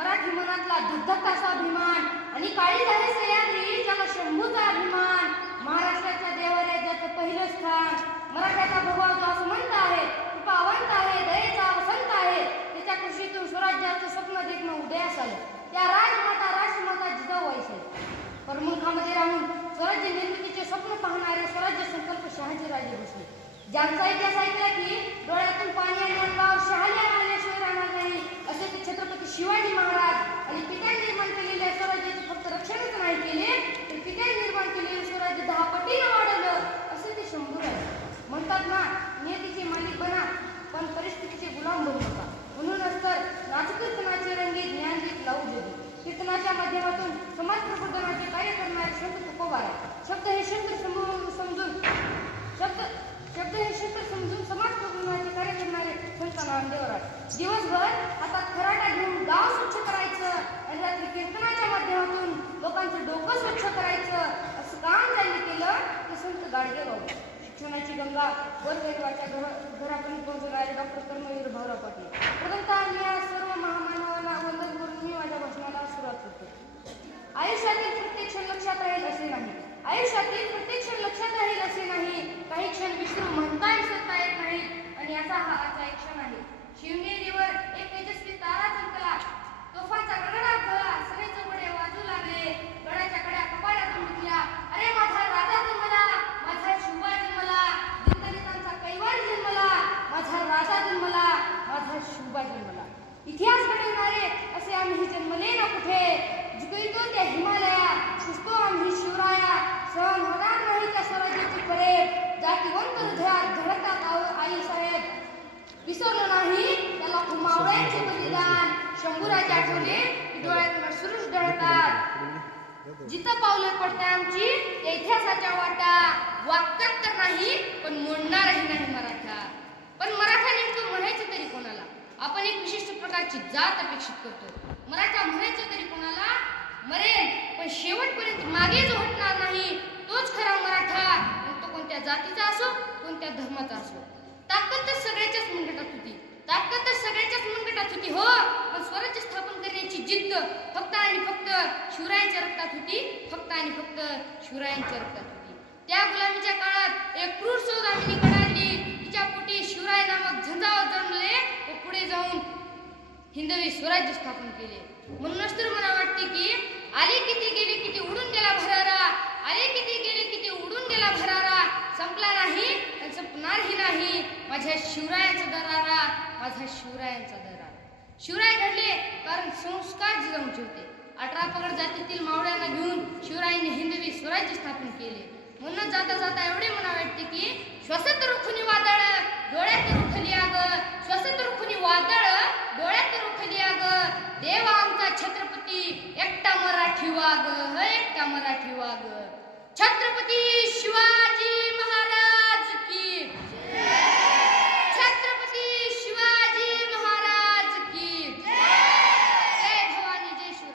मराठी मनातला धगधगता असा अभिमान आणि काळी आहे सह्याद्री ज्याला शंभूचा अभिमान महाराष्ट्राच्या देवाऱ्यात ज्याचं पहिलं स्थान मराठ्याचा भगवा जो असमंत आहे कृपावंत आहे दयेचा वसंत आहे त्याच्या कुशीतून स्वराज्याचं स्वप्न देखणं उदयास आलं त्या राजमाता राष्ट्रमाता जिजाऊ परमुखामध्ये राहून स्वराज्य निर्मितीचे स्वप्न पाहणारे स्वराज्य संकल्प शहाजी राजे भोसले ज्यांचा इतिहास ऐकला की डोळ्यातून पाणी आणि अंगावर शहाल्या आल्याशिवाय राहणार नाही असे ते छत्रपती शिवाजी महाराज आणि पित्याने निर्माण केलेल्या स्वराज्याचे फक्त रक्षणच नाही केले तर पित्याने निर्माण केलेले स्वराज्य 10 पटीने वाढवलं असे ते शंभूराज म्हणतात ना नियतीचे मालिक बना पण परिस्थितीचे गुलाम बनू नका म्हणूनच तर नाचकीर्तनाचे रंगी ज्ञानदीप लावू जोगी कीर्तनाच्या माध्यमातून समाज प्रबोधनाचे कार्य करणारे संत तुकोबारा शब्द हे शस्त्र समजून समाज प्रबोधनाचे कार्य करणारे संत नामदेवराज दिवसभर हातात खराटा घेऊन गाव स्वच्छ करायचं आणि रात्री कीर्तनाच्या माध्यमातून लोकांचं डोकं स्वच्छ करायचं असं काम त्यांनी केलं ते संत गाडगेबाबा शिक्षणाची गंगा वरगैरवाच्या घरापर्यंत पोहोचणारे डॉक्टर कर्मवीर भाऊराव पाटील प्रथमतः मी या सर्व महामानवांना वंदन करून मी माझ्या भाषणाला सुरुवात करतो आयुष्यातील प्रत्येक क्षण लक्षात राहील असे नाही आयुष्यातील प्रत्येक क्षण लक्षात राहील असे नाही काही क्षण विसरू म्हणता विसरता येत नाही आणि याचा हा आजचा एक क्षण आहे शिवनेरीवर एक तेजस्वी तारा चमकला तोफांचा गडगडाट झाला सगळे चौघडे वाजू लागले गडाच्या कड्या कपाळातून निघल्या अरे माझा राजा जन्मला माझा शिवबा जन्मला दंतनितांचा कैवार जन्मला माझा राजा जन्मला माझा शिवबा जन्मला इतिहास घडवणारे असे आम्ही जन्मले ना कुठे जिकवितो त्या हिमालया पुसतो आम्ही शिवराया सहन होणार नाही त्या स्वराज्याची फळे जातीवंत हृदयात धडकतात आई साहेब विसरलो नाही त्याला मावळ्यांचे बलिदान शंभूराच्या आठवणे डोळ्यात सुरूच डळतात जिथं पावले पडते आमची त्या इतिहासाच्या वाटा वाक्यात तर नाही पण मोडणारही नाही मराठा पण मराठा नेमकं म्हणायचं तरी कोणाला आपण एक विशिष्ट प्रकारची जात अपेक्षित करतो मराठा म्हणायचं तरी कोणाला मरेल पण शेवटपर्यंत मागे जो हटणार नाही तोच खरा मराठा मग तो कोणत्या जातीचा असो कोणत्या धर्माचा असो ताकद तर सगळ्याच्याच मनगटात होती हो पण स्वराज्य स्थापन करण्याची जिद्द फक्त आणि फक्त शिवरायांच्या रक्तात होती फक्त आणि फक्त शिवरायांच्या रक्तात होती त्या गुलामीच्या काळात एक क्रूर सौदामिनी कडाडली तिच्या पोटी शिवराय नामक झंझावात जन्मले व पुढे जाऊन हिंदवी स्वराज्य स्थापन केले म्हणूनच तर मला वाटते की आले किती गेले किती उडून गेला भरारा आले किती गेले किती उडून गेला भरारा संपला नाही आणि संपणारही नाही माझ्या शिवरायांचा दरारा माझा शिवरायांचा दरारा शिवराय घडले कारण संस्कार जिजाऊंचे होते 18 पगड जातीतील मावळ्यांना